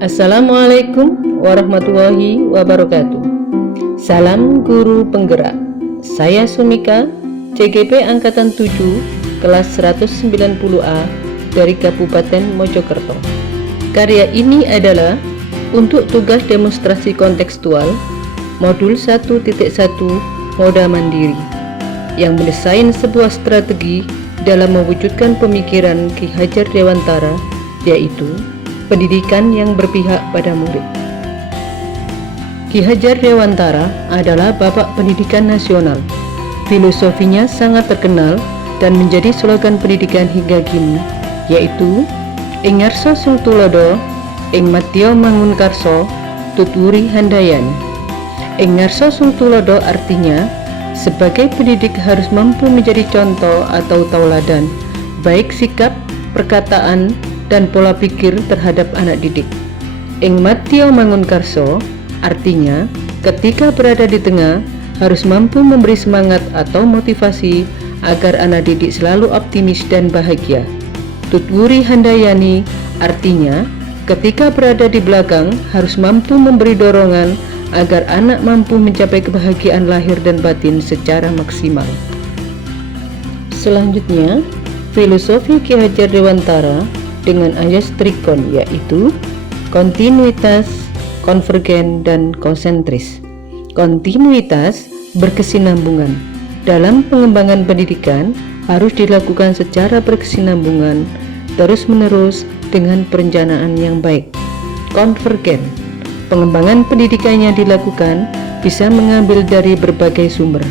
Assalamualaikum warahmatullahi wabarakatuh. Salam guru penggerak. Saya Sumika, CGP Angkatan 7, kelas 190A dari Kabupaten Mojokerto. Karya ini adalah untuk tugas demonstrasi kontekstual modul 1.1 Moda Mandiri yang mendesain sebuah strategi dalam mewujudkan pemikiran Ki Hajar Dewantara, yaitu pendidikan yang berpihak pada murid. Ki Hajar Dewantara adalah bapak pendidikan nasional. Filosofinya sangat terkenal dan menjadi slogan pendidikan hingga kini, yaitu Ing ngarsa sing tulodo, ing madya mangun karso, tuturi handayani. Ing ngarsa sing tulodo artinya, sebagai pendidik harus mampu menjadi contoh atau tauladan, baik sikap, perkataan, dan pola pikir terhadap anak didik. Ing madya mangun karso artinya ketika berada di tengah harus mampu memberi semangat atau motivasi agar anak didik selalu optimis dan bahagia. Tutwuri handayani artinya ketika berada di belakang harus mampu memberi dorongan agar anak mampu mencapai kebahagiaan lahir dan batin secara maksimal. Selanjutnya, filosofi Ki Hajar Dewantara dengan ayat trikon, yaitu kontinuitas, konvergen, dan konsentris. Kontinuitas berkesinambungan. Dalam pengembangan pendidikan harus dilakukan secara berkesinambungan, terus-menerus dengan perencanaan yang baik. Konvergen, pengembangan pendidikan yang dilakukan bisa mengambil dari berbagai sumber.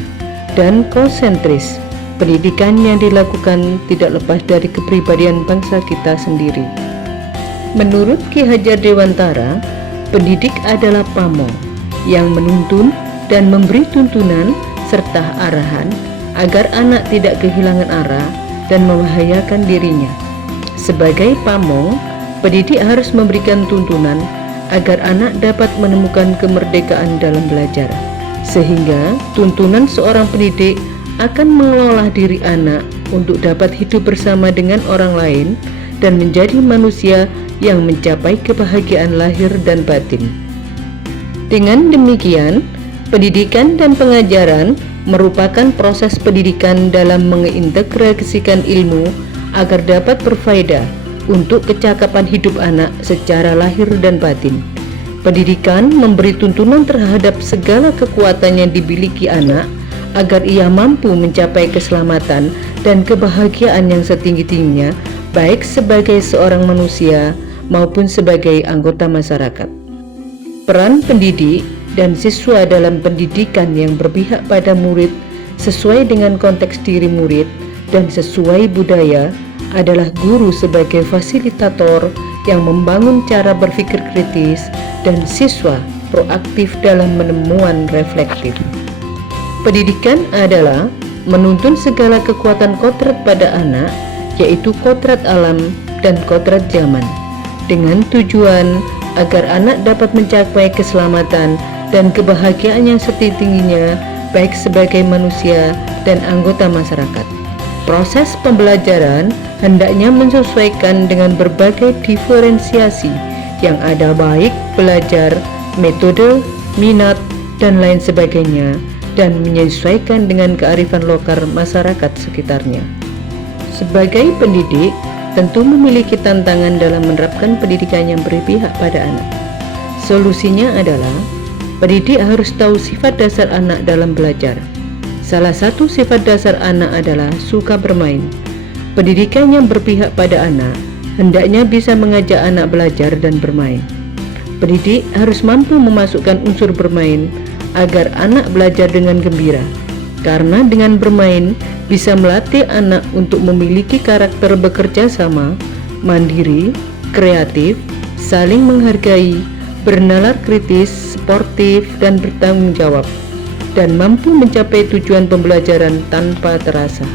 Dan konsentris, pendidikan yang dilakukan tidak lepas dari kepribadian bangsa kita sendiri. Menurut Ki Hajar Dewantara, pendidik adalah pamong yang menuntun dan memberi tuntunan serta arahan agar anak tidak kehilangan arah dan membahayakan dirinya. Sebagai pamong, pendidik harus memberikan tuntunan agar anak dapat menemukan kemerdekaan dalam belajar, sehingga tuntunan seorang pendidik akan mengelola diri anak untuk dapat hidup bersama dengan orang lain dan menjadi manusia yang mencapai kebahagiaan lahir dan batin. Dengan demikian, pendidikan dan pengajaran merupakan proses pendidikan dalam mengintegrasikan ilmu agar dapat berfaedah untuk kecakapan hidup anak secara lahir dan batin. Pendidikan memberi tuntunan terhadap segala kekuatan yang dimiliki anak agar ia mampu mencapai keselamatan dan kebahagiaan yang setinggi-tingginya, baik sebagai seorang manusia maupun sebagai anggota masyarakat. Peran pendidik dan siswa dalam pendidikan yang berpihak pada murid sesuai dengan konteks diri murid dan sesuai budaya adalah guru sebagai fasilitator yang membangun cara berpikir kritis dan siswa proaktif dalam menemuan reflektif. Pendidikan adalah menuntun segala kekuatan kodrat pada anak, yaitu kodrat alam dan kodrat zaman, dengan tujuan agar anak dapat mencapai keselamatan dan kebahagiaan yang setinggi-tingginya, baik sebagai manusia dan anggota masyarakat. Proses pembelajaran hendaknya menyesuaikan dengan berbagai diferensiasi yang ada, baik belajar, metode, minat, dan lain sebagainya, dan menyesuaikan dengan kearifan lokal masyarakat sekitarnya. Sebagai pendidik, tentu memiliki tantangan dalam menerapkan pendidikan yang berpihak pada anak. Solusinya adalah, pendidik harus tahu sifat dasar anak dalam belajar. Salah satu sifat dasar anak adalah suka bermain. Pendidikan yang berpihak pada anak hendaknya bisa mengajak anak belajar dan bermain. Pendidik harus mampu memasukkan unsur bermain agar anak belajar dengan gembira, karena dengan bermain bisa melatih anak untuk memiliki karakter bekerja sama, mandiri, kreatif, saling menghargai, bernalar kritis, sportif, dan bertanggung jawab, dan mampu mencapai tujuan pembelajaran tanpa terasa.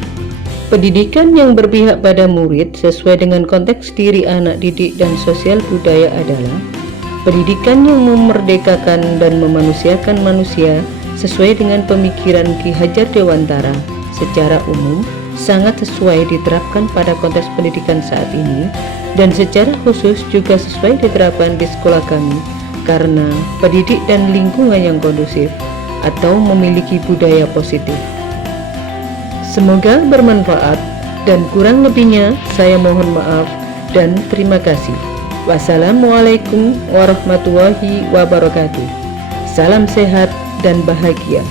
Pendidikan yang berpihak pada murid sesuai dengan konteks diri anak didik dan sosial budaya adalah pendidikan yang memerdekakan dan memanusiakan manusia sesuai dengan pemikiran Ki Hajar Dewantara secara umum, sangat sesuai diterapkan pada konteks pendidikan saat ini, dan secara khusus juga sesuai diterapkan di sekolah kami karena pendidik dan lingkungan yang kondusif atau memiliki budaya positif. Semoga bermanfaat, dan kurang lebihnya saya mohon maaf dan terima kasih. Wassalamualaikum warahmatullahi wabarakatuh. Salam sehat dan bahagia.